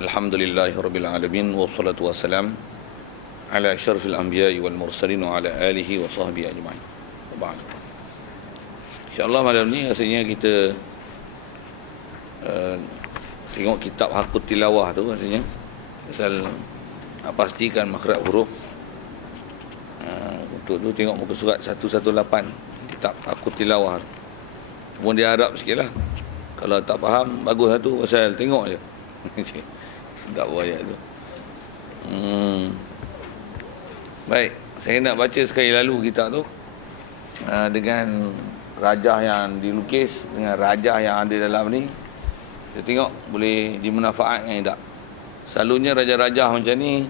Alhamdulillahirabbil alamin wassalatu wassalam ala asyrafil anbiya'i wal mursalin wa ala alihi wa sahbihi ajma'in. Wa ba'd. Insya-Allah malam ni rasanya kita tengok kitab Hakut Tilawah tu rasanya. Pasal nak pastikan makhraj huruf. Untuk tu tengok muka surat 118 kitab Hakut Tilawah. Cuma dia harap sikitlah. Kalau tak faham bagus satu pasal tengok je. Sedap ayat tu. Baik, saya nak baca sekali lalu kitab tu dengan rajah yang dilukis, dengan rajah yang ada dalam ni. Kita tengok boleh dimanfaatkan tak. Selalunya rajah-rajah macam ni,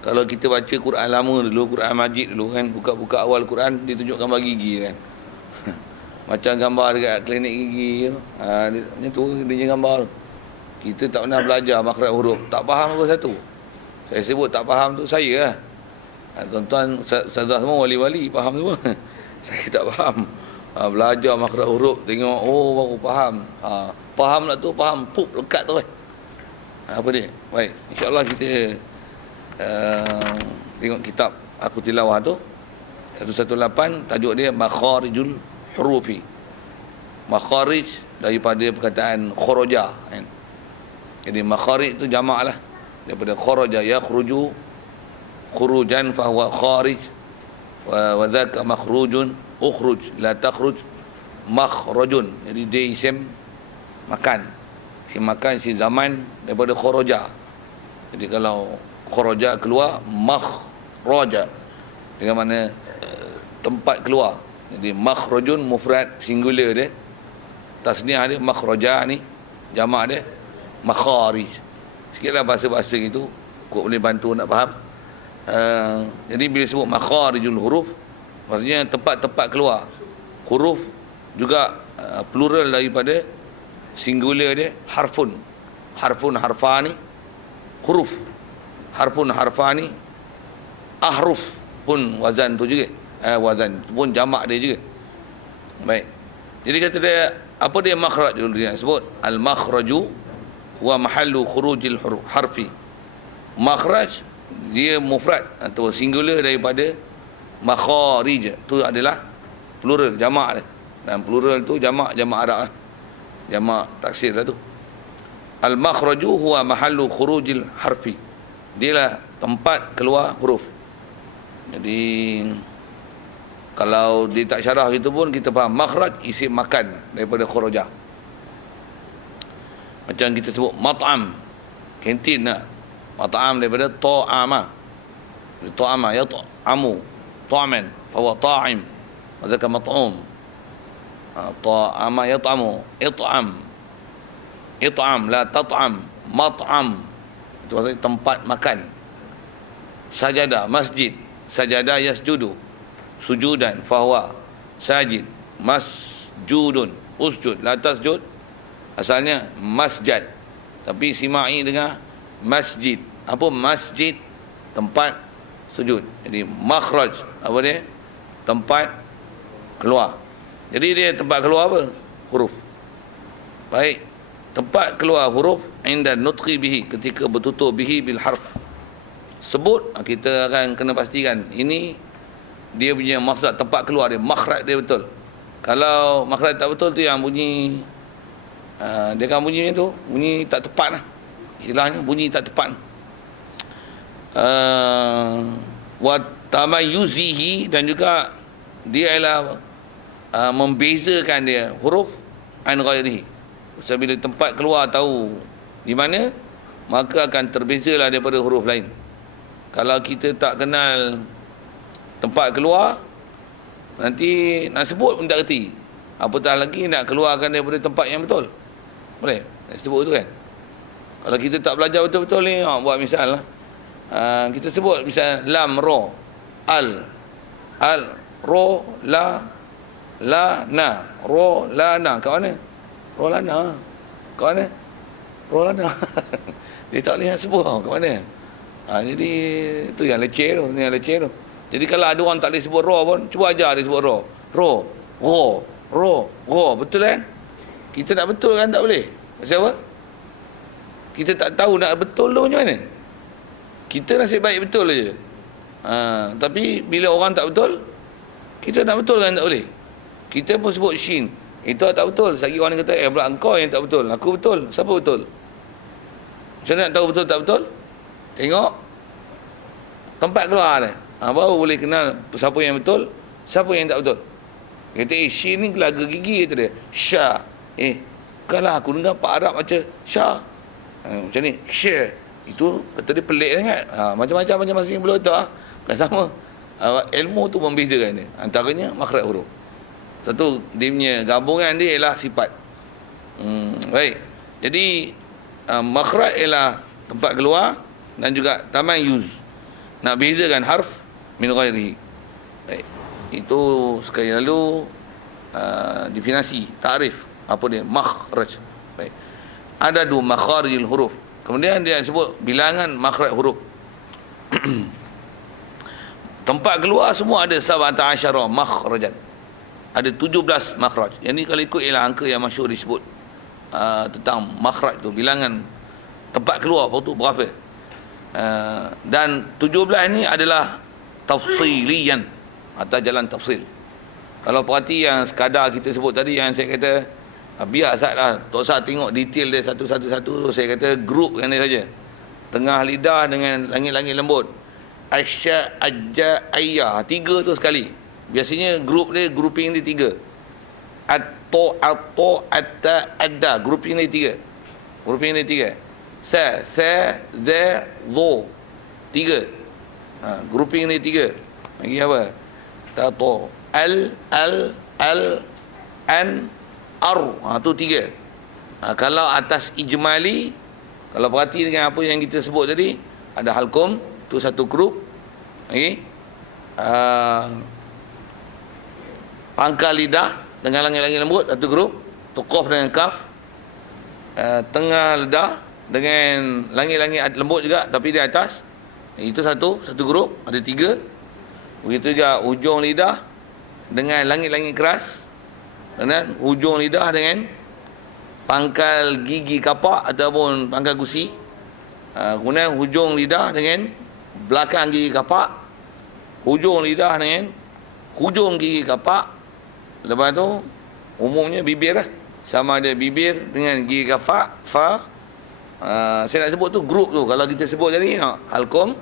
kalau kita baca Quran lama dulu, Quran Majid dulu kan, buka-buka awal Quran ditunjuk gambar gigi kan. Macam gambar dekat klinik gigi tu. Macam tu dia gambar tu. Kita tak pernah belajar makhraj huruf, tak faham apa satu. Saya sebut tak faham tu saya lah. Tuan-tuan, ustazah semua wali-wali faham semua. Saya tak faham. Belajar makhraj huruf, tengok oh baru faham. Faham lah tu, faham pup lekat tu. Apa dia? Baik, insya-Allah kita tengok kitab Hakut Tilawah tu 118, tajuk dia Makharijul Hurufi. Makharij daripada perkataan kharaja kan. Jadi makharij itu jamak lah daripada kharaja yakhruju khurujan fahuwa kharij wa dzaka makhrujun ukhruj la takhruj makhrajun. Jadi dia isim makan, isim makan, isim zaman daripada kharaja. Jadi kalau kharaja keluar, makhraja dengan mana tempat keluar. Jadi makhrajun mufrad singular dia, tasniah dia makhraja ni jamak dia makharij. Sikitlah bahasa-bahasa gitu kok boleh bantu nak faham. Jadi bila sebut makharijul huruf, maksudnya tempat-tempat keluar huruf, juga plural daripada singular dia harfun. Harfun harfani huruf. Harfun harfani ahruf pun wazan tu juga. Wazan pun jamak dia juga. Baik. Jadi kata dia, apa dia makhraj dulu dia sebut? Al makhraju huwa mahallu khurujil harfi. Makhraj dia mufrad atau singular daripada makharij, tu adalah plural jamak dia. Dan plural tu jamak Arab lah. Jamak taksir lah tu. Al makhraju huwa mahallu khurujil harfi. Dialah tempat keluar huruf. Jadi kalau dia tak syarah itu pun kita faham makhraj isim makan daripada kharaja. Macam kita sebut mat'am, kantin nak. Mat'am daripada ta'ama. Ta'ama ya ta'amu, ta'man, fa huwa ta'im. Mazaka mat'um. Ta'ama ya ta'amu, it'am. It'am la tat'am, mat'am. Itu maksudnya tempat makan. Sajadah, masjid. Sajadah yasjudu, sujudan, fahuwa sajid, masjudun, usjud, la tasjud. Asalnya masjid, tapi simai dengan masjid. Apa masjid? Tempat sujud. Jadi makhraj apa dia? Tempat keluar. Jadi dia tempat keluar apa? Huruf. Baik. Tempat keluar huruf inda nutqi bihi, ketika bertutur bihi bil harf. Sebut, kita akan kena pastikan ini dia punya maksud, tempat keluar dia, makhraj dia betul. Kalau makhraj tak betul tu yang bunyi, dia kan bunyi tu, bunyi tak tepat lah. Istilahnya bunyi tak tepat. Wa tamayyuzihi, dan juga dia ialah membezakan dia huruf an ghairihi. Sebab bila tempat keluar tahu di mana, maka akan terbezalah daripada huruf lain. Kalau kita tak kenal tempat keluar, nanti nak sebut pun tak reti. Apatah lagi nak keluarkan daripada tempat yang betul. Boleh? Nak sebut tu kan? Kalau kita tak belajar betul-betul ni, buat misal lah. Kita sebut misal lam, ro, al, ro, la, na, ro, la, na. Kat mana? Ro, la, na. Kat mana? Ro, la, na. Dia tak boleh nak sebut. Kat mana? Jadi tu yang leceh tu, yang leceh tu. Jadi kalau ada orang tak boleh sebut ro pun, cuba ajar dia sebut ro. Ro, betul kan? Kita nak betul kan tak boleh. Pasal apa? Kita tak tahu nak betul tu macam mana. Kita nasib baik betul je. Tapi bila orang tak betul, kita nak betul kan tak boleh. Kita pun sebut shin, itu tak betul. Lagi orang kata pula engkau yang tak betul. Aku betul. Siapa betul? Macam mana nak tahu betul tak betul? Tengok tempat keluar dia. Baru boleh kenal siapa yang betul, siapa yang tak betul. Kata shin ni gelaga gigi kata dia. Sya. Bukanlah aku dengar Pak Arab baca Sya. Macam ni. Sya. Itu kata dia pelik sangat. Macam-macam masing-masing belum tahu. Kan sama. Ilmu tu membezakan dia. Antaranya makhraj huruf. Satu, dia punya gabungan dia ialah sifat. Baik. Jadi makhraj ialah tempat keluar dan juga tamayuz. Nak bezakan harf min ghairihi. Baik. Itu sekali lalu definisi, takrif apa dia makhraj. Baik. Ada dua makharijul huruf. Kemudian dia sebut bilangan makhraj huruf. Tempat keluar semua ada 17 makhrajat. Ada 17 makhraj. Yang ni kalau ikut ialah angka yang masyhur disebut tentang makhraj tu, bilangan tempat keluar tu berapa. Dan 17 ni adalah tafsilian atau jalan tafsil. Kalau perhati yang sekadar kita sebut tadi, yang saya kata biar sahaja, tak usah tengok detail dia satu-satu, saya kata grup kan dia saja. Tengah lidah dengan langit-langit lembut. Asya, ajja, ayya. 3 tu sekali. Biasanya grup dia, grouping dia 3. Atto, atta, adda. Grouping dia 3. Grouping dia 3. Sa, za, zo. 3. Grouping dia 3. Lagi apa? Tato. Al, an, ar. Tu 3. Kalau atas ijmali, kalau perhati dengan apa yang kita sebut tadi, ada halkum, tu satu grup. Okay. Pangkal lidah dengan langit-langit lembut, satu grup. Tu qaf dengan kaf. Tengah lidah dengan langit-langit lembut juga, tapi di atas. Itu satu grup, ada 3. Begitu juga hujung lidah dengan langit-langit keras. Dan hujung lidah dengan pangkal gigi kapak ataupun pangkal gusi. Kemudian hujung lidah dengan belakang gigi kapak. Hujung lidah dengan hujung gigi kapak. Lepas tu umumnya bibir lah. Sama ada bibir dengan gigi kapak, fa. Saya nak sebut tu grup tu. Kalau kita sebut tadi halkum,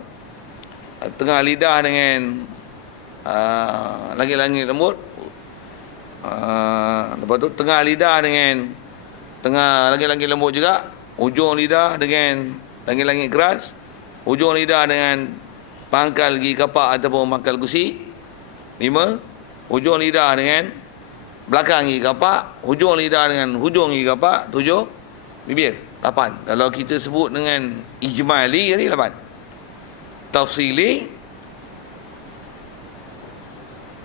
tengah lidah dengan langit-langit lembut. Lepas tu tengah lidah dengan tengah langit-langit lembut juga. Hujung lidah dengan langit-langit keras. Hujung lidah dengan pangkal gigi kapak ataupun pangkal gusi. 5. Hujung lidah dengan belakang gigi kapak. Hujung lidah dengan hujung gigi kapak. 7. Bibir. 8. Kalau kita sebut dengan ijmali tadi 8. Tafsili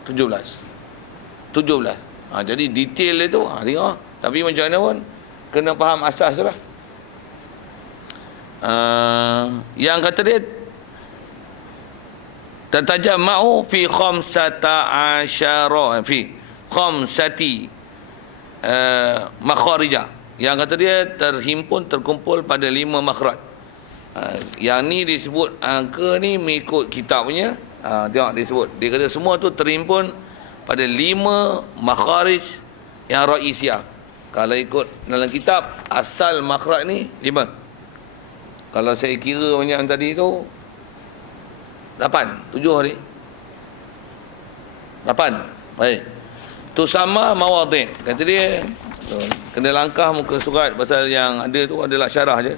17. Jadi detail dia tu tengok. Tapi macam mana pun kena faham asas tu lah. Yang kata dia tatajama'u fi khamsata asyara fi khamsati makharijah. Yang kata dia terkumpul pada 5 makhraj. Yang ni disebut angka ni mengikut kitab punya. Tengok dia sebut. Dia kata semua tu terhimpun pada 5 makharij yang raisiyah. Kalau ikut dalam kitab, asal makhraj ni 5. Kalau saya kira macam tadi tu 8, 7 hari 8. Baik. Tu sama mawadhi'. Kata dia kena langkah muka surat pasal yang ada tu adalah syarah je.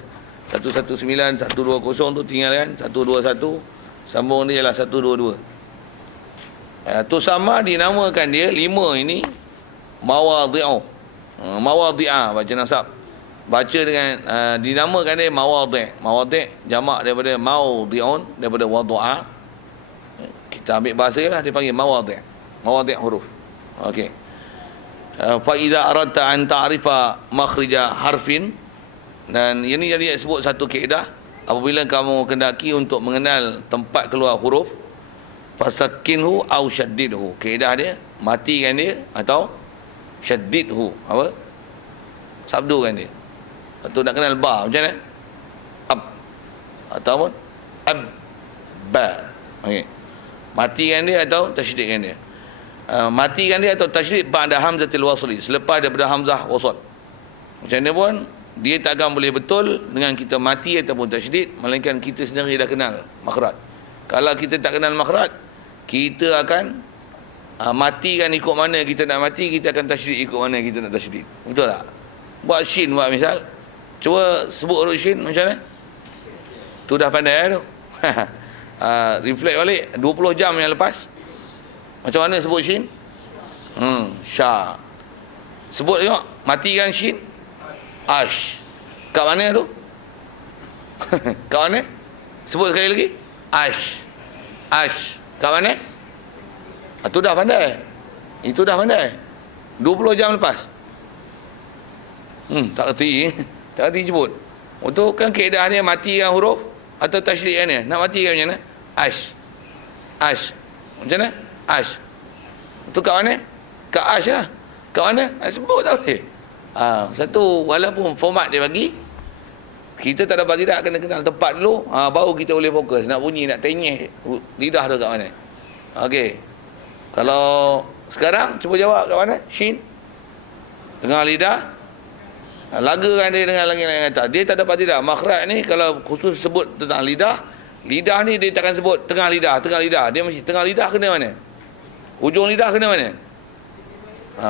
119, 120 tu tinggal kan. 121 sambung dia ialah 122. Tu sama dinamakan dia 5 ini mawadhi'u. Mawadhi'ah baca nasab. Baca dengan dinamakan dia mawadhi'. Mawadhi' jamak daripada maudhi'un, daripada wadha'a. Kita ambil bahasa lah, dia panggil mawadhi'. Mawadhi' huruf. Okey. Fa idza aradta an ta'rifa makhrija harfin, dan ini jadi sebut satu kaedah. Apabila kamu kendaki untuk mengenal tempat keluar huruf, fasakkinhu au syaddidhu. Kaedah dia matikan dia atau syaddidhu. Apa? Sabdukan dia. Atau nak kenal ba macam mana? ataupun abba. Okey. Matikan dia atau tasydidkan dia. Matikan dia atau tasydid ba'da hamzatil wasli, selepas daripada hamzah wasl. Macam mana pun dia tak akan boleh betul dengan kita mati ataupun tasydid, melainkan kita sendiri dah kenal makhraj. Kalau kita tak kenal makhraj, kita akan matikan ikut mana kita nak mati, kita akan tasydid ikut mana kita nak tasydid. Betul tak? Buat shin, buat misal, cuba sebut huruf shin macam mana? Tu dah pandai tu. Reflect balik 20 jam yang lepas. Macam mana sebut shin? Sya. Sebut tengok, matikan shin. Ash. Kat mana tu? Kat mana? Sebut sekali lagi. Ash. Ash. Kat mana? Itu dah pandai. Itu dah pandai. 20 jam lepas. Tak kerti. Tak kerti sebut. Untuk kan kaedah ni matikan huruf atau tasydidkan dia. Nak matikan macam mana? Ash. Ash. Macam mana? Ash. Itu kat mana? Kat ash lah. Kat mana? Nak sebut tak boleh. Satu, walaupun format dia bagi, kita tak dapat tidak kena kenal tempat dulu, baru kita boleh fokus. Nak bunyi, nak tenyeh lidah tu kat mana. Okey. Kalau sekarang, cuba jawab kat mana? Shin. Tengah lidah. Lagakan dia dengan langit-langit atas. Dia tak dapat tidak. Makhraj ni kalau khusus sebut tentang lidah, lidah ni dia takkan sebut tengah lidah, tengah lidah. Dia mesti tengah lidah kena mana? Hujung lidah kena mana?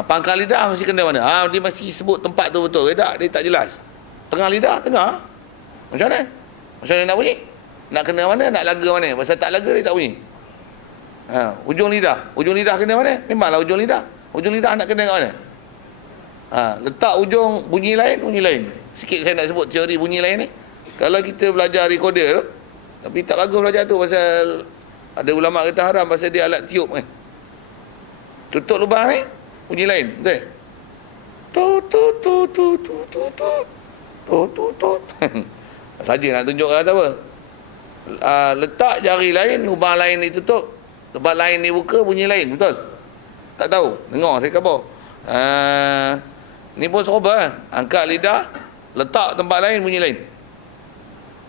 Pangkal lidah mesti kena mana? Dia mesti sebut tempat tu betul. Tak, dia tak jelas. Tengah lidah, tengah. Macam mana? Macam mana nak bunyi? Nak kena mana? Nak laga mana? Pasal tak laga dia tak bunyi. Hujung lidah. Hujung lidah kena mana? Memanglah hujung lidah. Hujung lidah nak kena kat mana? Letak ujung bunyi lain, bunyi lain. Sikit saya nak sebut teori bunyi lain ni. Kalau kita belajar recorder tu, tapi tak bagus belajar tu pasal ada ulama kata haram pasal dia alat tiup kan. Tutup lubang ni, bunyi lain, betul? Tut tut tut tut tut tut tut tut tut. Saja nak tunjuk kata apa? Letak jari lain, lubang lain ditutup, tempat lain dibuka, bunyi lain, betul? Tak tahu, dengar saya khabar. Ni pun serupa. Angkat lidah, letak tempat lain, bunyi lain.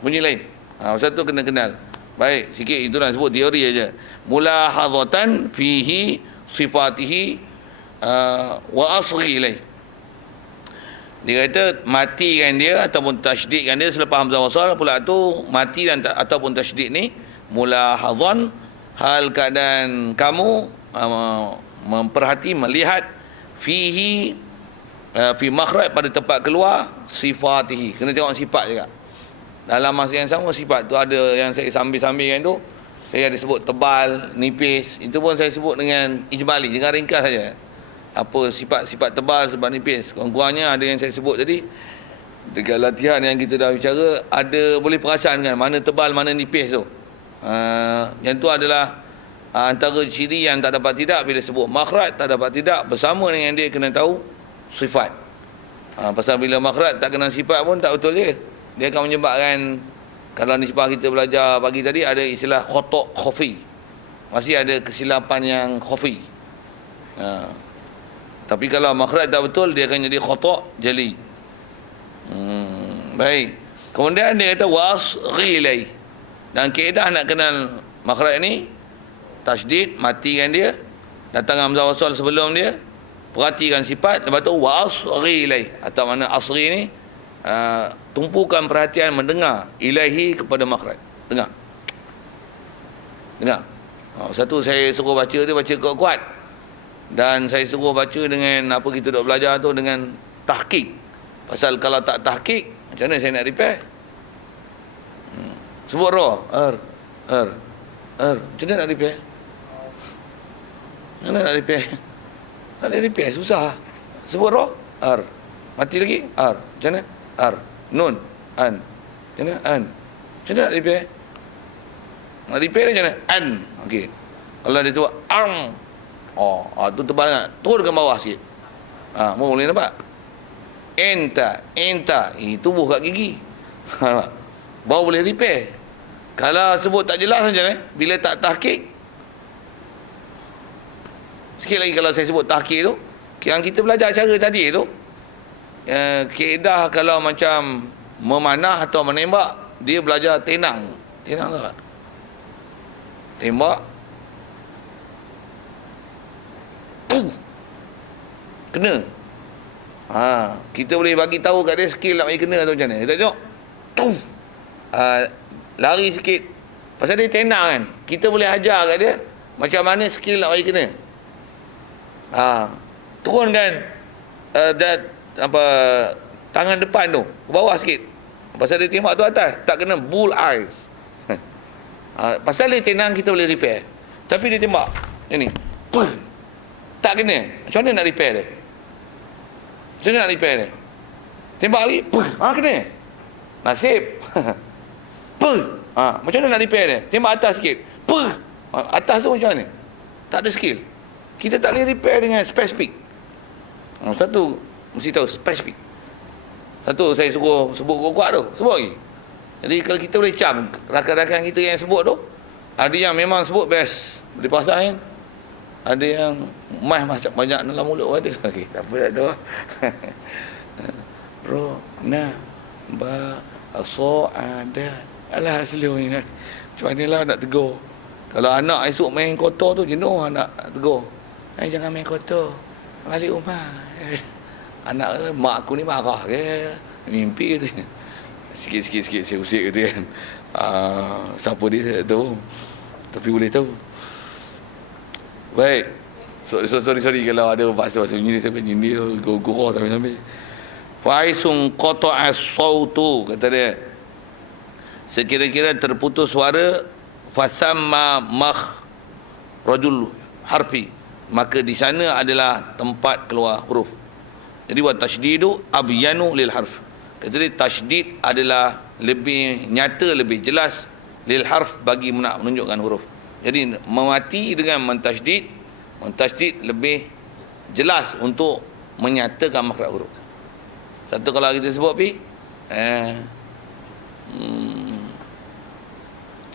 Bunyi lain. Masa tu kena kenal. Baik, sikit itulah sebut teori aja. Mulahadhatan fihi sifatihi wa asghi ilaih. Dia kata matikan dia ataupun tasydidkan dia selepas hamzah wasal, pula tu mati dan ataupun tasydid ni mulahadhan, hal keadaan kamu memperhati, melihat fihi fi makhraj, pada tempat keluar, sifatihi, kena tengok sifat juga. Dalam masa yang sama sifat tu ada yang saya sambil-sambilkan tu, saya ada sebut tebal, nipis, itu pun saya sebut dengan ijmali, dengan ringkas saja. Apa sifat-sifat tebal, sebab nipis. Kurang-kurangnya ada yang saya sebut tadi. Dekat latihan yang kita dah bicara, ada boleh perasan kan mana tebal, mana nipis tu. Yang tu adalah antara ciri yang tak dapat tidak bila sebut makhraj, tak dapat tidak bersama dengan dia kena tahu sifat. Pasal bila makhraj tak kenal sifat pun tak betul dia. Dia akan menyebabkan, kalau nisbah kita belajar pagi tadi, ada istilah khotok khafi. Masih ada kesilapan yang khafi. Tapi kalau makhraj tak betul, dia akan jadi khotok jali. Baik. Kemudian dia kata wasghi ilaih. Dan kaedah nak kenal makhraj ni, tasydid, matikan dia, datang hamzah wasal sebelum dia, perhatikan sifat, lepas tu wasghi ilaih, atau mana asri ni, tumpukan perhatian mendengar ilahi kepada makhraj. Dengar. Satu saya suruh baca dia, baca kuat-kuat. Dan saya suruh baca dengan apa kita duk belajar tu, dengan tahqiq. Pasal kalau tak tahqiq, macam mana saya nak repair? Sebut roh. Macam mana nak repair? Macam mana nak repair? Tak boleh repair, susah. Sebut roh. Mati lagi. Macam mana? Nun. An. Macam mana? An. Macam mana nak repair? Nak repair macam mana? An. Okey. Kalau dia tu tu tebal sangat. Turunkan bawah sikit. Boleh nampak? Enta. Tubuh kat gigi. Baru boleh repair. Kalau sebut tak jelas macam mana? Bila tak tahqiq. Sikit lagi kalau saya sebut tahqiq tu, yang kita belajar cara tadi tu, kaedah kalau macam memanah atau menembak, dia belajar tenang. Tenang tak? Tembak. Kena. Kita boleh bagi tahu kat dia skill nak bagi kena atau macam mana. Kita tengok. Lari sikit. Pasal dia tenang kan. Kita boleh ajar kat dia macam mana skill nak bagi kena. Turunkan tangan depan tu ke bawah sikit. Pasal dia tembak tu atas, tak kena bull eyes. Pasal dia tenang, kita boleh repair. Tapi dia tembak ni, tak kena. Macam mana nak repair dia? Macam mana nak repair dia? Tembak lagi, kena. Nasib. Macam mana nak repair dia? Tembak atas sikit, atas tu macam mana? Tak ada skill. Kita tak boleh repair dengan spesifik. Satu mesti tahu spesifik. Satu saya suruh sebut kuat-kuat tu, sebut lagi. Jadi kalau kita boleh cam rakan-rakan kita yang sebut tu, ada yang memang sebut best, boleh pasal kan. Ada yang macam banyak dalam mulut ada. Okey, tak apa tak tahu. Bro, ada. Alah selalunya. Macam manalah nak tegur. Kalau anak esok main kotor tu jenuh anak nak tegur. Jangan main kotor. Balik rumah. Anak mak aku ni marah ke? Mimpi tu. Sikit-sikit saya usik gitu kan. Siapa dia saya tak tahu. Tapi boleh tahu. Baik. Sorry kalau ada bahasa nyindir sampai nyindir gurau sampai. Faisun qata'a as-sautu, kata dia. Sekira-kira terputus suara, fasamma makhrajul harfi, maka di sana adalah tempat keluar huruf. Jadi wa tashdidu abyanu lil harf. Kata dia tasydid adalah lebih nyata, lebih jelas lil harf, bagi nak menunjukkan huruf. Jadi memati dengan mentasydid lebih jelas untuk menyatakan makhraj huruf. Satu kalau kita sebut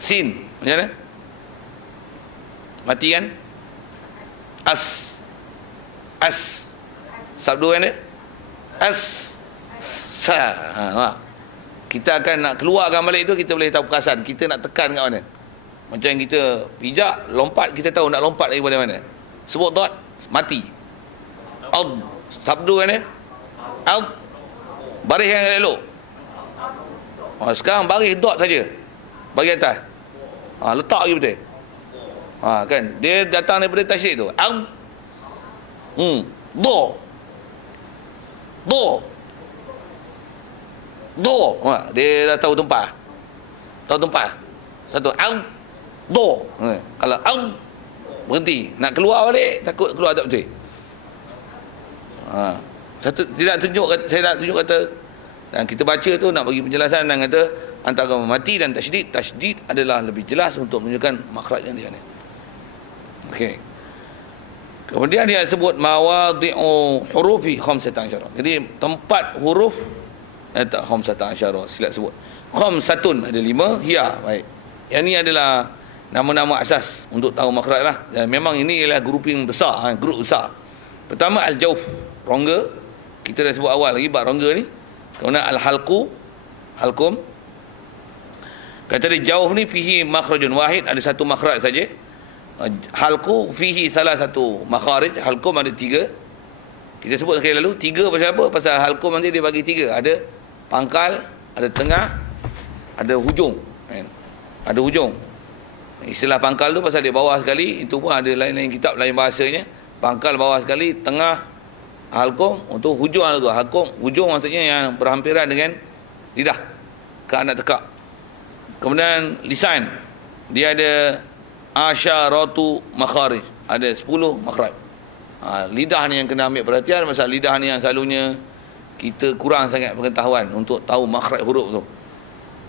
sin macam mana? Mati kan? As sabdu kan dia? Kita akan nak keluarkan balik tu, kita boleh tahu perkataan. Kita nak tekan kat mana. Macam yang kita pijak, lompat, kita tahu nak lompat lagi pada mana. Sebut dot, mati. Sabdu kan dia? Baris yang elok. Sekarang baris dot saja. Bagi atas. Letak lagi betul. Kan? Dia datang daripada tasydid tu. Dia dah tahu tempat. Satu kalau berhenti, nak keluar balik takut keluar tak betul. Satu saya nak tunjuk kata, dan kita baca tu nak bagi penjelasan dan kata antara mati dan tasydid adalah lebih jelas untuk menunjukkan makhraj yang dia ni. Okey. Kemudian dia sebut mawadhi'u hurufi 15. Jadi tempat huruf tak 15, silap sebut. Khamsatun ada 5, hiya. Baik. Yang ni adalah nama-nama asas untuk tahu makhraj lah. Dan memang ini ialah grouping besar, grup besar. Pertama al-jawf, rongga. Kita dah sebut awal lagi bab rongga ni. Kemudian al-halqu, halqum. Kata dia jawf ni fihi makhrajun wahid, ada satu makhraj saja. Halqu fihi salah satu makharij, halqum ada 3. Kita sebut sekali lalu 3 pasal apa? Pasal halqum nanti dia bagi 3. Ada pangkal, ada tengah, ada hujung. Ada hujung. Istilah pangkal tu pasal dia bawah sekali, itu pun ada lain-lain kitab lain bahasanya. Pangkal bawah sekali, tengah halqum, untuk hujung juga. Halqum hujung maksudnya yang berhampiran dengan lidah ke anak tekak. Kemudian lisan, dia ada asyaratu makharij, ada 10 makhraj. Lidah ni yang kena ambil perhatian, pasal lidah ni yang selalunya kita kurang sangat pengetahuan untuk tahu makhraj huruf tu.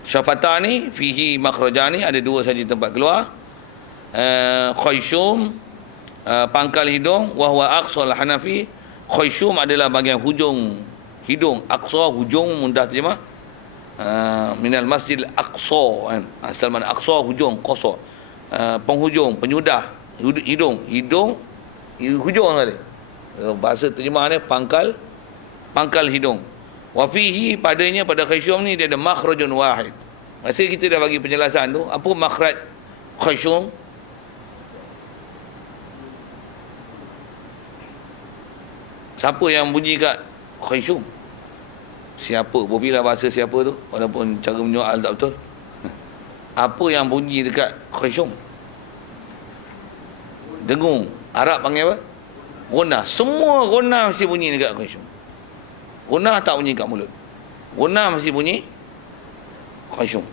Syafatani fihi makhrajani, ada 2 saja tempat keluar. Khayshum, pangkal hidung, wa huwa aqsal hanafi. Khayshum adalah bahagian hujung hidung, aqsa hujung, mudah terjemah. Minal masjid aqsa kan, asal mana aqsa hujung, qasa penghujung, penyudah hidung, hujung tadi. Bahasa terjemah ni pangkal hidung. Wa fihi, padanya pada khayshum ni dia ada makhrajun wahid. Masa kita dah bagi penjelasan tu, apa makhraj khasyum? Siapa yang bunyi kat khasyum? Siapa? Bobilah bahasa siapa tu, walaupun cara menyoal tak betul. Apa yang bunyi dekat khasyum? Dengung. Arab panggil apa? Gunah. Semua gunah mesti bunyi dekat khasyum. Gunah tak bunyi kat mulut. Gunah mesti bunyi khasyum.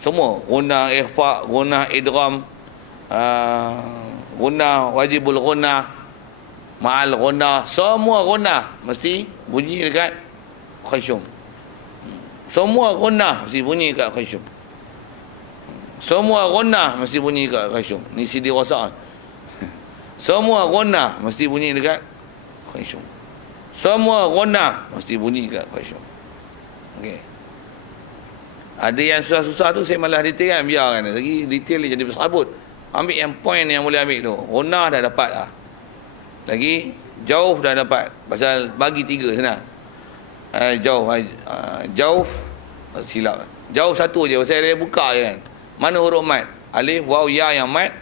Semua. Gunah ikhfa, gunah idgham, gunah wajibul gunah, ma'al gunah, semua gunah mesti bunyi dekat khasyum. Semua gunah mesti bunyi dekat khasyum. Semua gunah mesti bunyi dekat khasyum. Ni Sidi Rasak. Semua gunah mesti bunyi dekat khasyum. Semua gunah mesti bunyi dekat khasyum. Okey. Ada yang susah-susah tu saya malah detail kan, biarkan. Lagi detail dia jadi bersabut. Ambil yang point yang boleh ambil tu. Gunah dah dapat lah. Lagi jauh dah dapat. Pasal bagi 3 senang. Jauh silap. Jauh satu je. Pasal dia buka je kan. Mana huruf mat? Alif, waw, ya yang mat.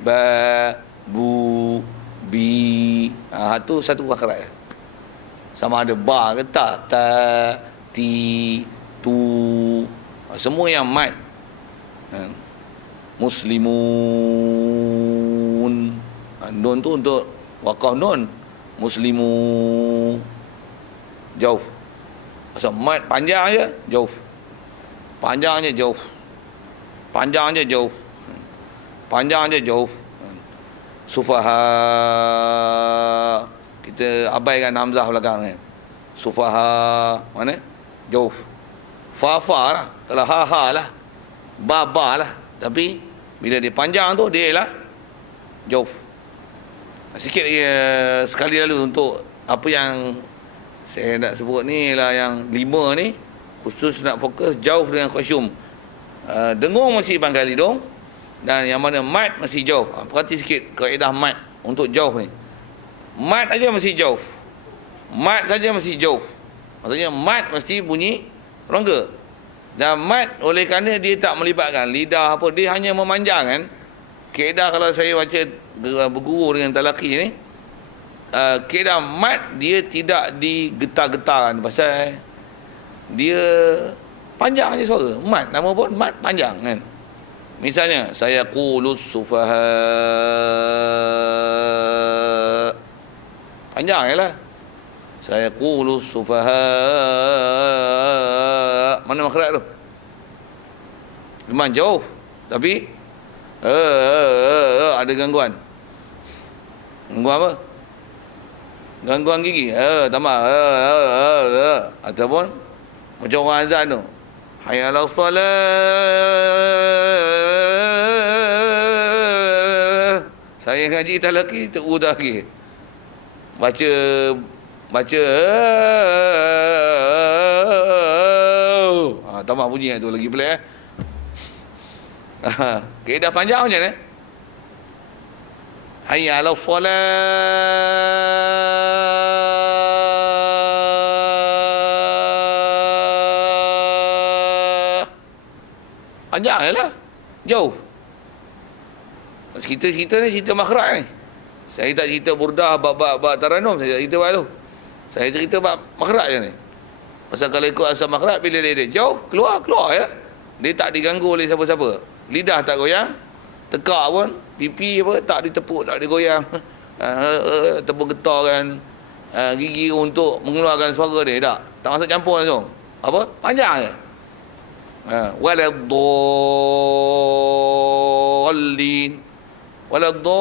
Ba, bu, bi. Tu satu makhraj. Sama ada ba ke tak. Ta, ti, tu. Semua yang mat. Muslimun. Nun tu untuk waqaf nun. Muslimu. Jauh. Pasal mat panjang je, jauh. Panjang je jauh. Panjang je jauh. Panjang je jauh. Sufaha. Kita abaikan hamzah belakang kan. Sufaha. Mana? Jauh. Fa-fa lah. Kalau ha-ha lah. Ba-ba lah. Tapi bila dia panjang tu, dia lah jauh. Sikit sekali lalu untuk apa yang saya nak sebut ni lah, yang 5 ni khusus nak fokus jauh dengan khasyum. Dengung mesti pangkal hidung, dan yang mana mat mesti jauh. Perhati sikit kaedah mat untuk jauh ni. Mat aja mesti jauh. Mat saja mesti jauh. Maksudnya mat mesti bunyi rongga. Dan mat oleh kerana dia tak melibatkan lidah apa, dia hanya memanjangkan. Kaedah kalau saya baca berguru dengan talaqi ni, kaedah mat dia tidak digetar-getarkan pasal dia panjang je suara. Mat, nama pun mat panjang kan. Misalnya saya qulus sufaha, panjang je lah. Saya qulus sufaha, mana makhraj tu? Memang jauh, tapi ada gangguan. Gangguan apa? Gangguan gigi. Tambah ataupun macam orang azan tu, hayya 'alas salat. Saya ngaji talaqi terus lagi. Baca tambah bunyi tu lagi pelik kaedah panjang macam ni. Hayya 'alas salat. Panjang je lah. Jauh. Cerita ni cerita makhraj ni. Saya tak cerita burdah bab taranum, saya cerita bab tu. Saya cerita bab makhraj je ni. Pasal kalau ikut asal makhraj, bila dia jauh, keluar ya. Dia tak diganggu oleh siapa-siapa. Lidah tak goyang, tekak pun, pipi apa tak ditepuk, tak digoyang. Tepuk getarkan gigi untuk mengeluarkan suara dia, tak masuk campur langsung. Apa? Panjang je. Waladdallin. Waladdallin.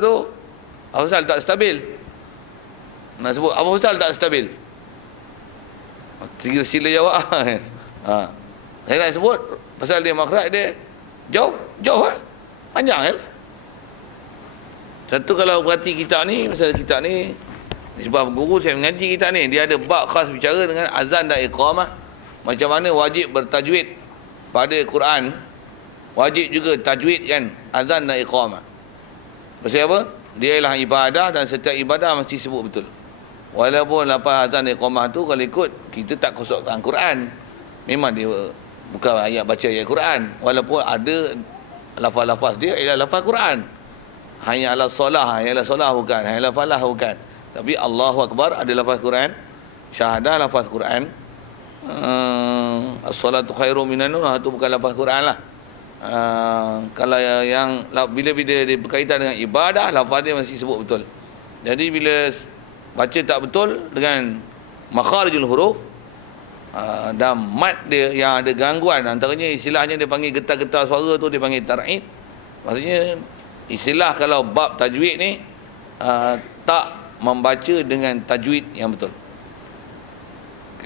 Tu apa pasal tak stabil? Nak sebut apa pasal tak stabil? 3 sila jawab. Saya nak sebut pasal dia makhraj dia jauh lah. Panjang lah. Satu kalau perhati kitab ni, pasal kitab ni sebab guru saya mengaji kitab ni, dia ada bab khas bicara dengan azan dan iqamah. Macam mana wajib bertajwid pada Quran, wajib juga tajwid kan azan dan iqamah. Pasal apa? dia ialah ibadah dan setiap ibadah mesti sebut betul. Walaupun lafaz azan iqamah tu kalau ikut kita tak kosokkan Quran. Memang dia bukan ayat baca ayat Quran. Walaupun ada lafaz-lafaz dia ialah lafaz Quran. Hanya ala solah, ialah solah bukan, hanya falah bukan. Tapi Allahu Akbar ada lafaz Quran. Syahadah lafaz Quran. As-salatu khairum minan nur, itu bukan lafaz Quran lah. Kalau yang bila-bila dia berkaitan dengan ibadah, lafaz dia mesti sebut betul. Jadi bila baca tak betul dengan makharijul huruf dan mat dia yang ada gangguan, antaranya istilahnya dia panggil getar-getar suara tu dia panggil tar'id. Maksudnya istilah kalau bab tajwid ni tak membaca dengan tajwid yang betul.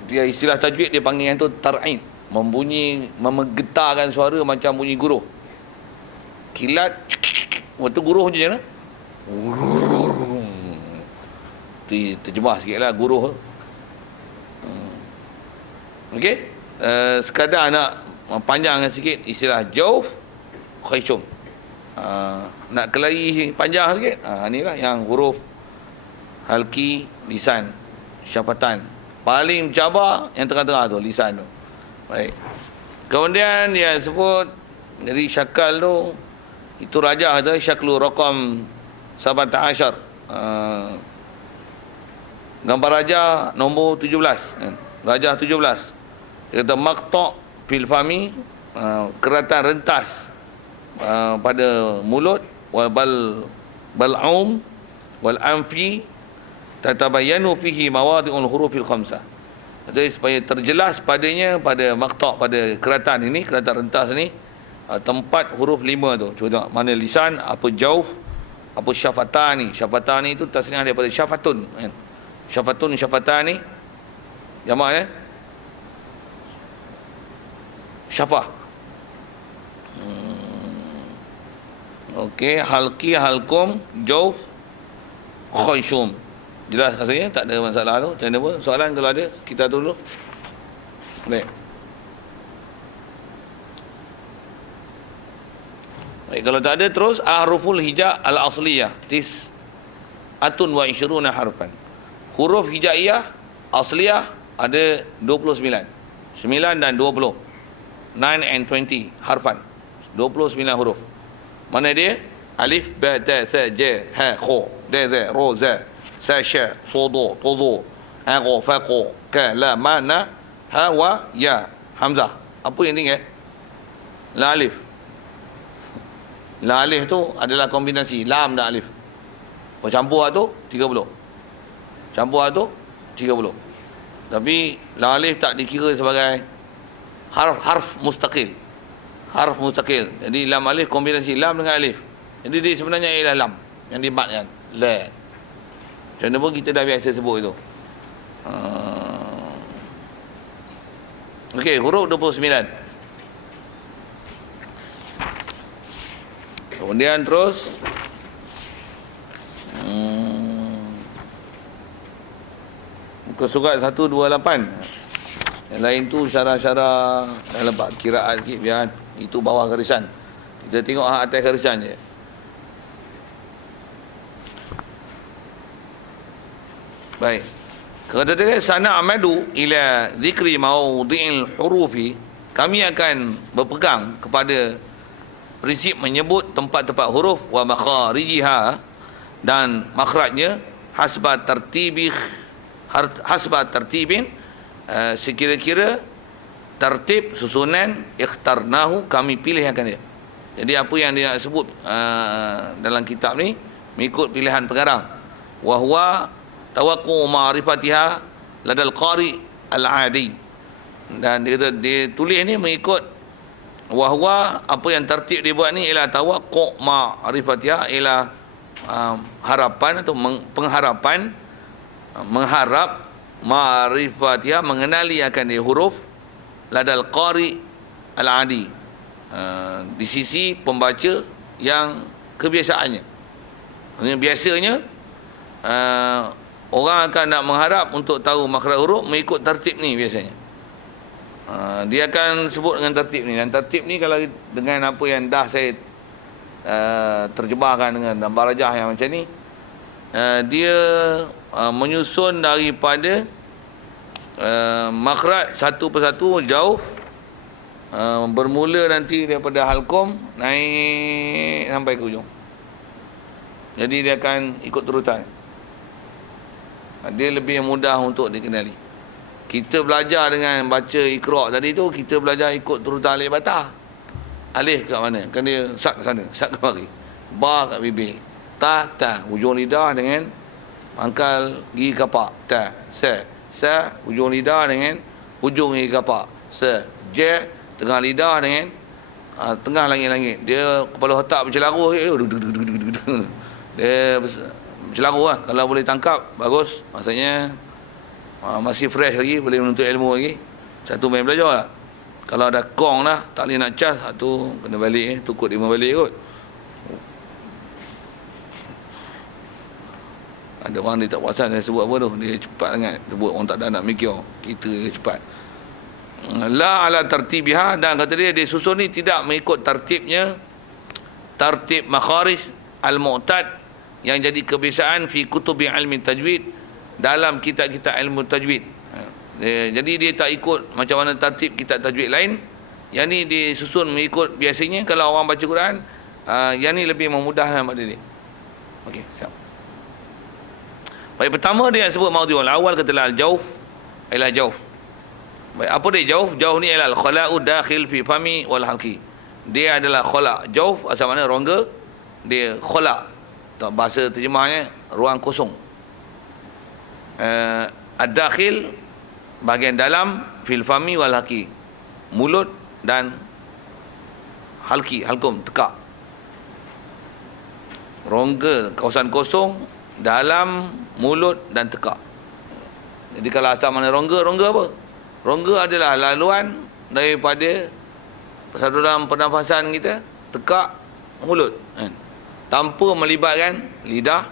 Dia istilah tajwid dia panggil yang tu tar'id, membunyi, menggetarkan suara macam bunyi guruh. Kilat waktu guruh je lah. Terjemah sikitlah guruh. Okey, sekadar nak panjangkan sikit istilah jauf khayshum. Nak kelahi panjang sikit, inilah yang huruf halki, lisan, syafatan. Paling mencabar yang tengah-tengah tu, lisan tu. Baik. Kemudian dia sebut dari syakal tu, itu rajah tu syaklu raqam 17. Gambar rajah nombor 17. Rajah 17. Dia kata maqta' fil fami, keratan rentas pada mulut, wal bal'um wal anfi tatabayyanu fihi mawadi'ul hurufil khamsah. Jadi supaya terjelas padanya, pada maqta', pada keratan ini, keratan rentas ni, tempat huruf 5 tu. Cuba tengok mana lisan, apa jauf, apa syafatani. Syafatani itu tasniah daripada syafatun, kan? Syafatun, syafatani jamaknya syafah. Okey, halki, halkum, jauf, khayshum. Jelas rasanya, tak ada masalah tu. Macam mana pun soalan kalau ada, kita dulu. Baik. Baik, kalau tak ada terus ahruful hija al-asliyah tis'atun wa ishruna harfan. Huruf hijaiyah asliyah ada 29. 9 dan 20. 9 and 20 harfan. 29 huruf. Mana dia? Alif, ba, ta, sa, ja, ha, kha, da, za, ra, za, sa, sha, so, do, to, zo, ha, qa, fa, qa, ka, la, ma, na, ha, wa, ya, hamzah. Apa yang tinggal? La alif. La alif tu adalah kombinasi lam dan alif. Kau campur tu 30. Campur tu 30. Tapi la alif tak dikira sebagai harf mustaqil. Harf mustaqil. Jadi lam alif kombinasi lam dengan alif. Jadi dia sebenarnya ialah lam yang dimatkan. La. Macam mana pun kita dah biasa sebut itu. Okey, huruf 29. Kemudian terus muka surat 128. Yang lain tu syarah-syarah dalam bab kiraat sikit, biar itu bawah garisan. Kita tengok atas garisan je. Baik. Kata dia sana amadu ila zikri mawdi'il hurufi, kami akan berpegang kepada prinsip menyebut tempat-tempat huruf wa makharijiha dan makhrajnya hasba tertibin sekira-kira tertib susunan ikhtarnahu, kami pilih akan dia. Jadi apa yang dia nak sebut dalam kitab ni mengikut pilihan pengarang. Wa huwa tawaqqu ma'rifatiha ladal qari al-'adi. Dan dia kata dia tulis ni mengikut wahwa, apa yang tertib dia buat ni ialah tawaqqu ma'rifatiha, ialah harapan atau pengharapan, mengharap ma'rifatiha, mengenali akan dia huruf ladal qari al-adi, di sisi pembaca yang kebiasaannya. Biasanya orang akan nak mengharap untuk tahu makhraj huruf mengikut tertib ni biasanya. Dia akan sebut dengan tertib ni. Dan tertib ni kalau dengan apa yang dah saya terjemahkan dengan Barajah yang macam ni. Dia menyusun daripada makhraj satu persatu jauh, bermula nanti daripada halqum naik sampai ke ujung. Jadi dia akan ikut turutan. Dia lebih mudah untuk dikenali. Kita belajar dengan baca Iqra' tadi tu, kita belajar ikut turutan alif batah. Alif kat mana? Kan dia sat ke sana, sat ke mari. Ba kat bibir. Ta, ujung lidah dengan pangkal gigi kapak. Ta, sa, ujung lidah dengan ujung gigi kapak. Je, tengah lidah dengan tengah langit-langit. Dia kepala otak bercelaruh. Dia bercelaruh lah. Kalau boleh tangkap, bagus. Maksudnya masih fresh lagi, boleh menuntut ilmu lagi. Satu main belajar lah. Kalau ada kong dah, tak boleh nak cas, satu kena balik, tukut 5 balik kot. Ada orang dia tak perasan saya sebut apa tu. Dia cepat sangat sebut, orang tak ada nak mikir. Kita cepat. La ala tartibiha, dan kata dia susun ni tidak mengikut tertibnya, tertib makharij al-mu'tad yang jadi kebiasaan fi kutubi ilmi tajwid, dalam kitab-kitab ilmu tajwid. Jadi dia tak ikut macam mana tertib kitab tajwid lain. Yang ni disusun mengikut biasanya kalau orang baca Quran, yang ni lebih memudahkan pada dia. Okey, siap. Baik, pertama dia sebut maudhi'ul awal, katalah al-jawf, ialah jawf. Baik, apa dia jawf? Jawf ni ialah al-khala'u dakhil fi fami wal halqi. Dia adalah khala'. Jawf asal makna rongga. Dia khala'. Bahasa terjemahnya ruang kosong. Ad-dakhil bahagian dalam, fil fami wal halqi, mulut dan halqi, halqum, tekak. Rongga, kawasan kosong dalam mulut dan tekak. Jadi kalau asal mana rongga apa? Rongga adalah laluan daripada saluran pernafasan kita, tekak, mulut, tanpa melibatkan lidah,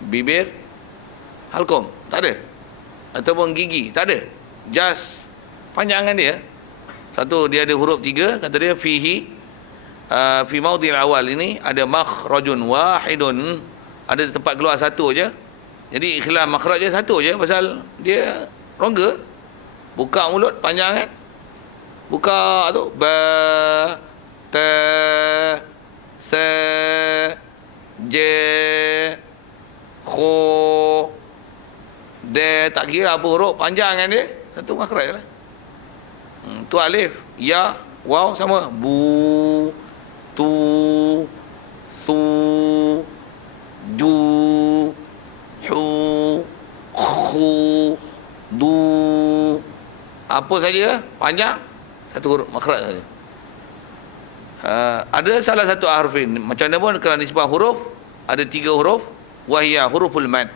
bibir, halqum, tak ada, ataupun gigi, tak ada. Just panjangan dia. Satu, dia ada huruf 3, kata dia fihi fi maudhi'il awal ini ada makhrajun wahidun, ada tempat keluar satu je. Jadi ikhlas makhraj dia satu je, pasal dia rongga. Buka mulut panjang kan, buka tu ba, ta, sa, je, kho, de, tak kira apa huruf, panjang kan dia, satu makhraj lah. Tu alif, ya, waw sama, bu, tu, su, du, hu, khu, du, apa saja panjang, satu huruf makhraj saja. Ada salah satu harfin macam mana pun, kerana nisbah huruf ada 3 huruf, wahia huruful mad.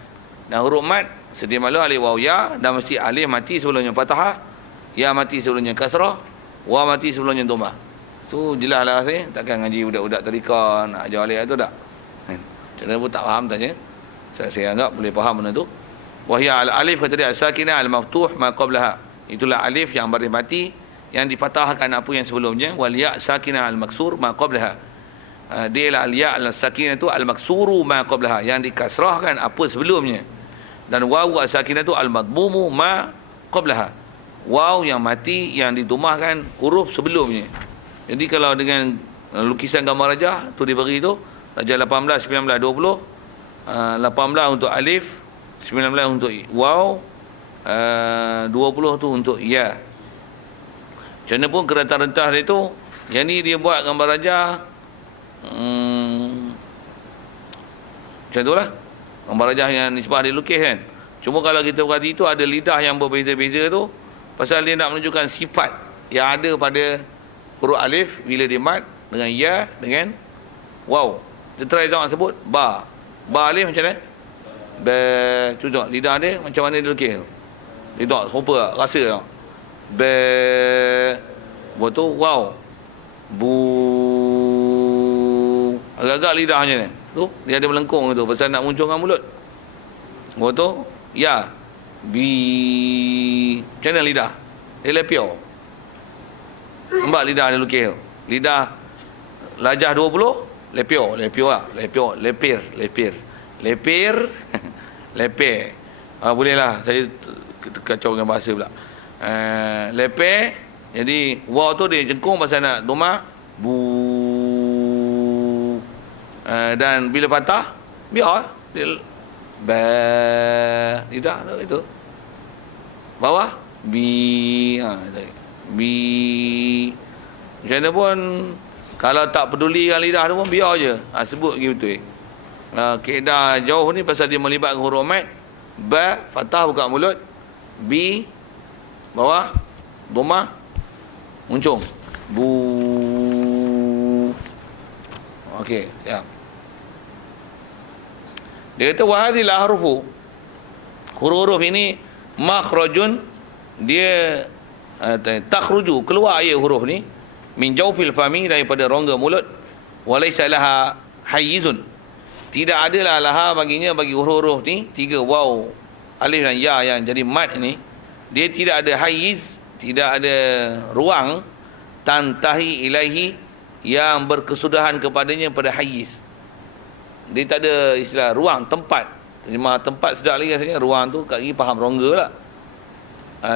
Dan huruf mad sedia malu alif waw ya, dan mesti alif mati sebelumnya fathah, ya mati sebelumnya kasrah, wa mati sebelumnya dhammah. Tu jelas lah rasanya. Takkan ngaji budak-budak tarikan nak ajar alif tu tak. Macam mana pun tak faham tanya. Saya anggap boleh faham benda tu. Wahia al-alif, kata dia as-sakinah al-maftuh ma qablaha. Itulah alif yang baris mati, yang difatahkan apa yang sebelumnya. Wal ya sakinah al-maksur ma qablaha. Dia lah al-ya al-sakinah tu al-maksuru ma qablaha, yang dikasrahkan apa sebelumnya. Dan waw as-sakinah tu al-madmumu ma qablaha. Waw yang mati yang didomahkan huruf sebelumnya. Jadi kalau dengan lukisan gambar rajah tu diberi tu, rajah 18, 19, 20, 18 untuk alif, 19 untuk waw, 20 tu untuk ya. Macam mana pun kertas-rentas dia tu, yang ni dia buat gambar rajah macam tu lah. Gambar rajah yang nisbah dia lukis kan. Cuma kalau kita perhati tu ada lidah yang berbeza-beza tu, pasal dia nak menunjukkan sifat yang ada pada huruf alif bila dia mat, dengan ya, dengan waw. Kita try tengok sebut ba. Ba alif macam mana? Ba. Tengok lidah dia macam mana dia lukis tu. Dia tengok serupa tak? Rasa tengok. Ba. Lepas tu waw. Bu. Agak-agak lidah macam ni. Tu dia ada melengkung tu pasal nak munculkan mulut. Lepas tu ya. Bi. Macam mana lidah? Dia lepiau. Nampak lidah dia lukis tu. Lidah lajah 20, Lepio lah. Lepir. Lepir. Bolehlah. Saya kacau dengan bahasa pula. Lepir. Jadi waw tu dia jengkung pasal nak doma. Bu. Dan bila patah, biar dia ba. Lidah itu. Bawah bi. Bi. Macam mana pun kalau tak peduli dengan lidah tu pun biar je. Sebut gitu. Kaedah jauh ni pasal dia melibatkan huruf mat. Ba, fathah buka mulut. Bi, bawah. Dhamma, muncung. Bu. Okey, siap. Dia kata wahadhil ahrufu. Huruf-huruf ini makhrajun, dia takhruju, keluar ayat huruf ni min jawfil fami, daripada rongga mulut, walaysa laha hayyizun, tidak adalah laha baginya, bagi huruf-huruf ni tiga waw, alif dan ya yang jadi mat ni, dia tidak ada hayyiz, tidak ada ruang, tantahi ilaihi, yang berkesudahan kepadanya pada hayyiz. Dia tak ada istilah ruang, tempat. Terjemah tempat sedap lagi rasanya, ruang tu kat lagi faham rongga lah.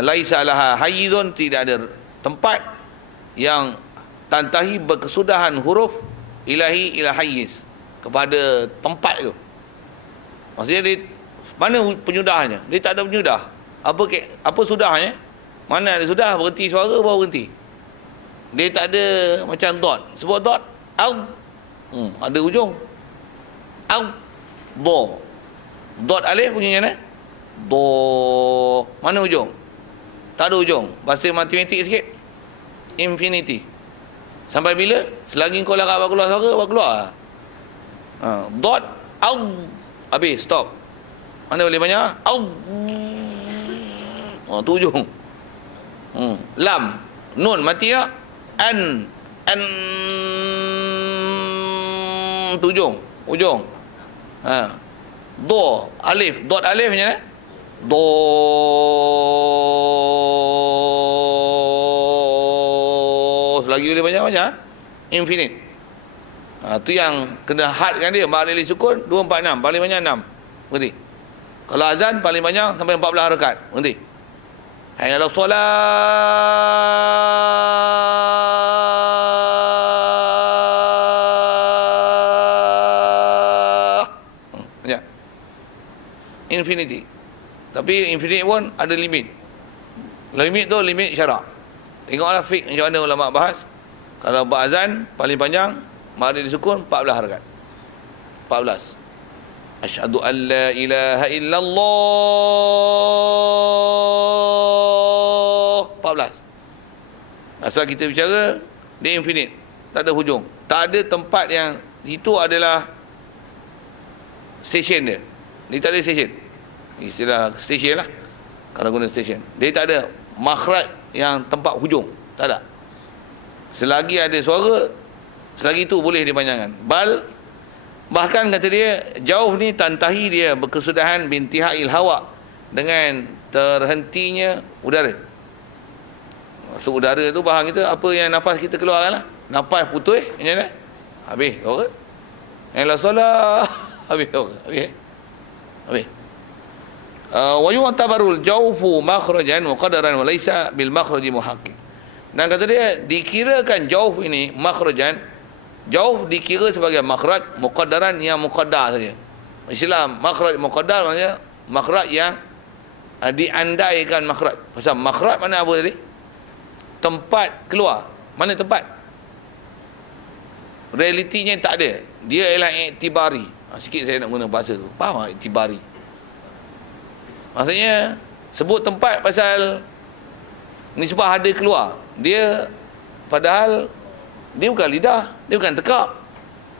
Laisa laha hayyizun, tidak ada tempat yang tantahi berkesudahan huruf ilahi ila hayyiz, kepada tempat tu. Maksudnya dia, mana penyudahnya? Dia tak ada penyudah. Apa sudahnya? Mana ada sudah, berhenti suara baru berhenti. Dia tak ada macam dot. Sebut dot, au. Ada ujung. Au. Do. Dot alif bunyinya mana? Do. Mana ujung? Tak ada ujung. Bahasa matematik sikit. Infinity. Sampai bila? Selagi kau larat buat keluar suara, buat keluar. Dot, au. Habis, stop. Mana boleh banyak? Au. Tu ujung. Lam. Nun mati tak? An. Tu ujung. Do. Alif. Dot alif macam mana? Do. Selagi boleh banyak-banyak. Infinite. Tu yang kena hadkan dia. Ma'alili sukun 246. Paling banyak 6. Berhenti. Kalau azan paling banyak sampai 14 rakaat. Berhenti. Hayya 'alas solah. Banyak. Infinity. Tapi infinite pun ada limit. Limit tu limit syarak. Tengoklah fiqh macam mana ulama bahas. Kalau buat azan paling panjang ma'alili sukun 14 rakaat. 14. Asyhadu an la ilaha illallah. 14. Asal kita bicara, dia infinite. Tak ada hujung. Tak ada tempat yang, itu adalah station dia. Dia tak ada station. Istilah station lah. Kalau guna station. Dia tak ada makhraj yang tempat hujung. Tak ada. Selagi ada suara, selagi itu boleh dipanjangkan. Bahkan kata dia, jauh ni tantahi, dia berkesudahan bintihail hawa, dengan terhentinya udara. Maksud udara tu bahan kita, apa yang nafas kita keluarkan lah. Nafas putus, macam mana? Habis, orang. Yang solah, habis, orang. Habis. Wa yu'tabarul jawfu makhrajan muqaddaran wa laysa bil makhraji muhaqqiq. Dan kata dia, dikirakan jauh ini makhrajan, jauh dikira sebagai makhraj muqaddaran, yang muqaddar saja. Istilah makhraj muqaddar maksudnya makhraj yang diandaikan makhraj. Pasal makhraj mana apa tadi? Tempat keluar. Mana tempat? Realitinya tak ada. Dia ialah iktibari. Sikit saya nak guna bahasa tu. Faham tak iktibari? Maksudnya sebut tempat pasal nisbah ada keluar. Dia padahal dia bukan lidah, dia bukan tekak.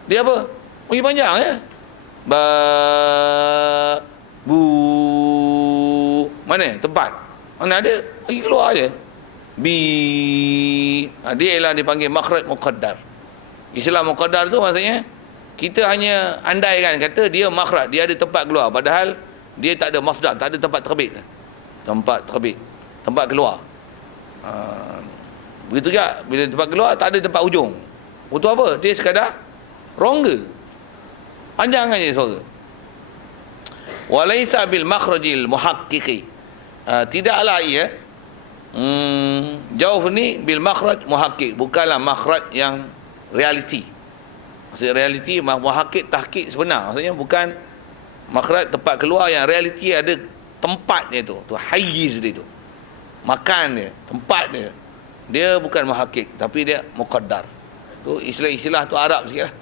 Dia apa? Bagi panjang ya. Ba, bu. Mana tempat? Mana ada? Bagi keluar aje. Bi. Dia ialah dipanggil makhraj muqaddar. Istilah muqaddar tu maksudnya kita hanya andaikan kata dia makhraj, dia ada tempat keluar, padahal dia tak ada masdar, tak ada tempat terbit. Tempat terbit, tempat keluar. Begitu juga bila tempat keluar tak ada tempat hujung. Untuk apa? Dia sekadar Rongga. Panjang aja suara. Walaysa bil makhrajil muhaqqiqi. Tidaklah ia jauh ni bil makhraj muhaqqiq, bukanlah makhraj yang realiti. Maksud realiti muhaqqiq tahqiq sebenar. Maksudnya bukan makhraj tempat keluar yang realiti ada tempat dia tu hayyiz dia tu. Makan dia, tempat dia. Dia bukan muhaqqiq tapi dia muqaddar. Tu istilah-istilah tu Arab sikitlah.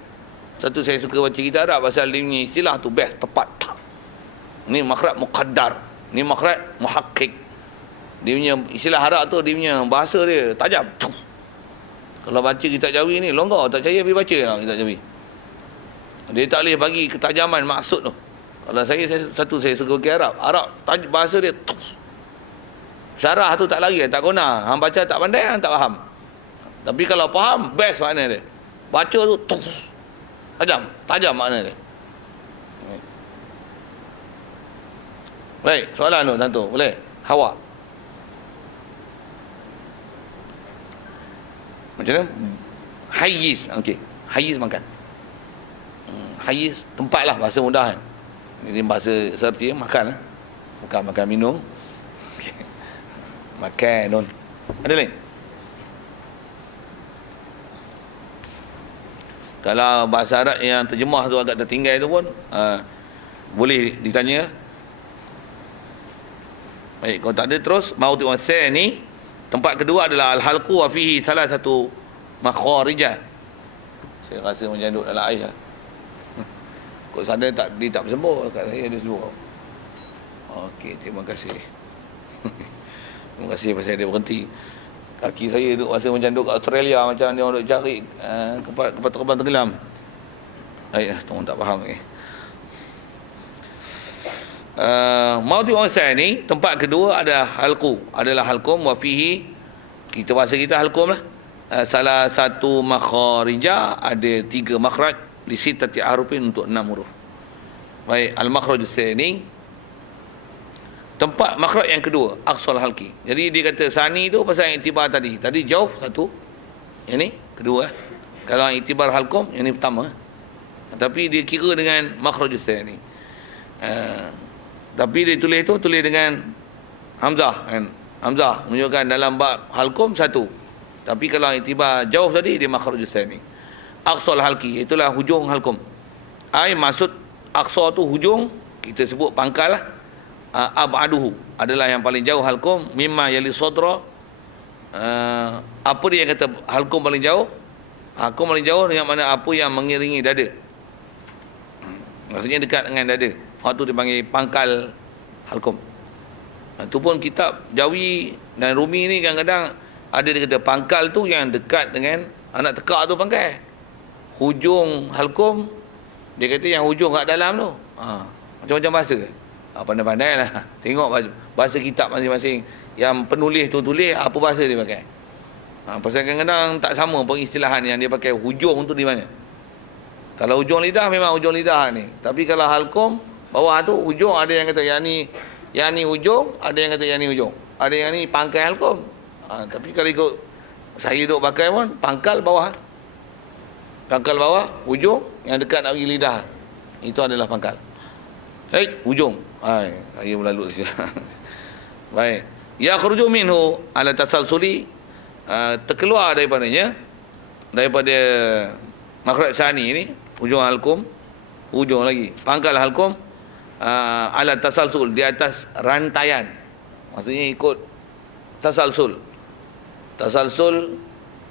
Satu saya suka baca kitab Arab pasal dia punya istilah tu best, tepat. Ni makhraj muqaddar, ni makhraj muhaqqiq. Dia punya istilah Arab tu, dia punya bahasa dia tajam. Kalau baca kitab Jawi ni longgar, tak percaya pergi baca lah kitab Jawi. Dia tak boleh bagi ketajaman maksud tu. Kalau saya suka baca Arab bahasa dia syarah tu tak lari, tak guna. Hang baca tak pandai, hang tak faham. Tapi kalau faham, best makna dia. Baca tu tajam makna dia. Baik, soalan tu tentu boleh. Hawa. Macam mana? Hayyiz. Okey. Hayyiz makan. Hayyiz tempat lah, bahasa mudah kan. Ini bahasa serti makan lah. Bukan makan minum. Okay. Makan non. Ada lain? Kalau bahasa Arab yang terjemah tu agak tertinggal tu pun boleh ditanya. Baik, kalau tak ada terus mauti wasai ni tempat kedua adalah al-halqu wa fihi salah satu makharija. Saya rasa macam duduk dalam air lah. Kok sana tak bersembuh, kat saya ada sembuh. Okey, terima kasih. Terima kasih pasal dia berhenti. Kaki saya duduk rasa macam duduk kat Australia, macam dia orang duduk cari kapal terbang tenggelam. Baik, tuan tak faham lagi. Mauti wasai ni tempat kedua ada halqu, adalah halqum wa fihi, kita bahasa kita halqum lah. Salah satu makharija, ada 3 makhraj li sittati ahrufin, untuk 6 huruf. Baik, al makhraj tsani tempat makhraj yang kedua, aqsal halqi. Jadi dia kata sani tu pasal iktibar tadi jauh satu, yang ni kedua. Kalau iktibar halqum, yang ni pertama. Tapi dia kira dengan makhraj tsani. Tapi dia tulis dengan hamzah kan. Hamzah menunjukkan dalam bab halqum satu. Tapi kalau iktibar jauh tadi, dia makhraj tsani. Aqsal halqi, itulah hujung halqum. Maksud aqsa tu hujung, kita sebut pangkal lah. Ab'aduhu adalah yang paling jauh halqum, mimma yali sadra. Apa dia yang kata halqum paling jauh? Halqum paling jauh dengan mana apa yang mengiringi dada. Maksudnya dekat dengan dada. Waktu dipanggil pangkal halqum. Itu pun kitab Jawi dan Rumi ni kadang-kadang ada dia kata pangkal tu yang dekat dengan anak tekak tu pangkal. Hujung halqum, dia kata yang hujung kat dalam tu. Macam-macam bahasa. Pandai-pandai lah. Tengok bahasa kitab masing-masing. Yang penulis tu tulis apa bahasa dia pakai. Pasal kadang-kadang tak sama pengistilahan yang dia pakai. Hujung tu di mana. Kalau hujung lidah memang hujung lidah ni. Tapi kalau halqum bawah tu hujung, ada yang kata yang ni hujung, ada yang kata yang ni hujung. Ada yang ni pangkal halqum. Tapi kalau ikut saya duk pakai pun pangkal bawah. Pangkal bawah, hujung yang dekat nak pergi lidah. Itu adalah pangkal. Hujung. Saya berlalu sini. Baik. Yakhruju minhu ala tasalsuli, terkeluar daripadanya, daripada makhraj sani ni, hujung halqum, hujung lagi pangkal halqum, ala tasalsul, di atas rantaian. Maksudnya ikut tasalsul. Tasalsul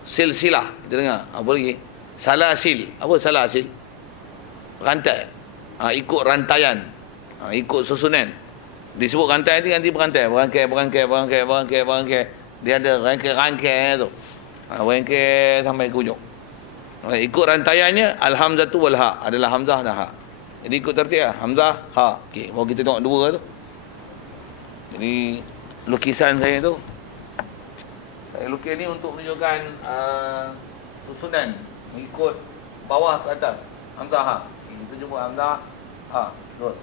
silsilah, kita dengar. Apa lagi? Salasil. Apa salasil? Rantai. Ikut rantaian. Ikut susunan. Disebut rantai nanti berangkai. Dia ada rangkai tu. Rangkai sampai ke ujung. Ikut rantaiannya al-hamzatu wal ha, adalah hamzah dan ha. Jadi ikut tertib lah. Hamzah, ha. Okey, baru kita tengok dua tu. Jadi lukisan saya tu, saya lukis ni untuk menunjukkan susunan mengikut bawah ke atas. Hamzah ha. Kita jumpa hamzah ha. Betul.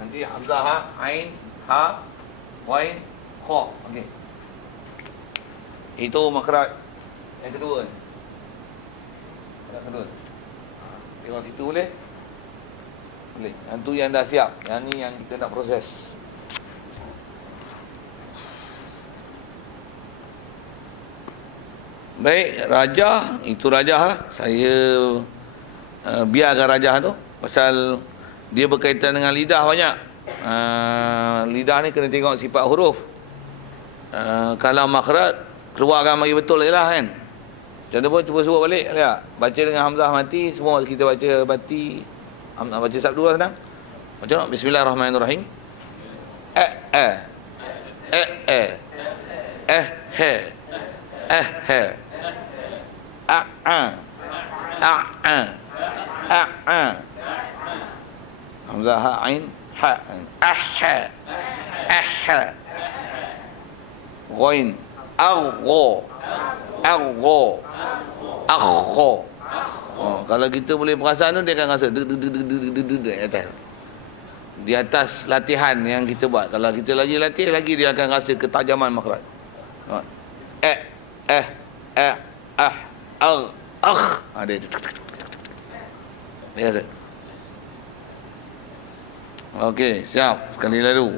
Nanti hamzah ha, ain, ha, wain, kha. Okey. Itu makhraj yang kedua ni. Yang kedua. Tengok situ boleh? Boleh. Yang tu yang dah siap. Yang ni yang kita nak proses. Baik, Rajah. Itu Rajah lah. Saya biarkan Rajah tu. Pasal dia berkaitan dengan lidah banyak. Lidah ni kena tengok sifat huruf. Kalau makhraj, keluarkan bagi betul je lah kan. Macam tu pun cuba sebut balik. Lihat. Baca dengan Hamzah mati. Semua kita baca mati. Baca sabdu lah senang. Baca Bismillahirrahmanirrahim. Hamzah ha ain ha ghain agho kalau kita boleh perasan tu dia akan rasa di atas latihan yang kita buat. Kalau kita lagi latih lagi dia akan rasa ketajaman makhraj. Dia rasa. Okey, siap. Sekali lalu.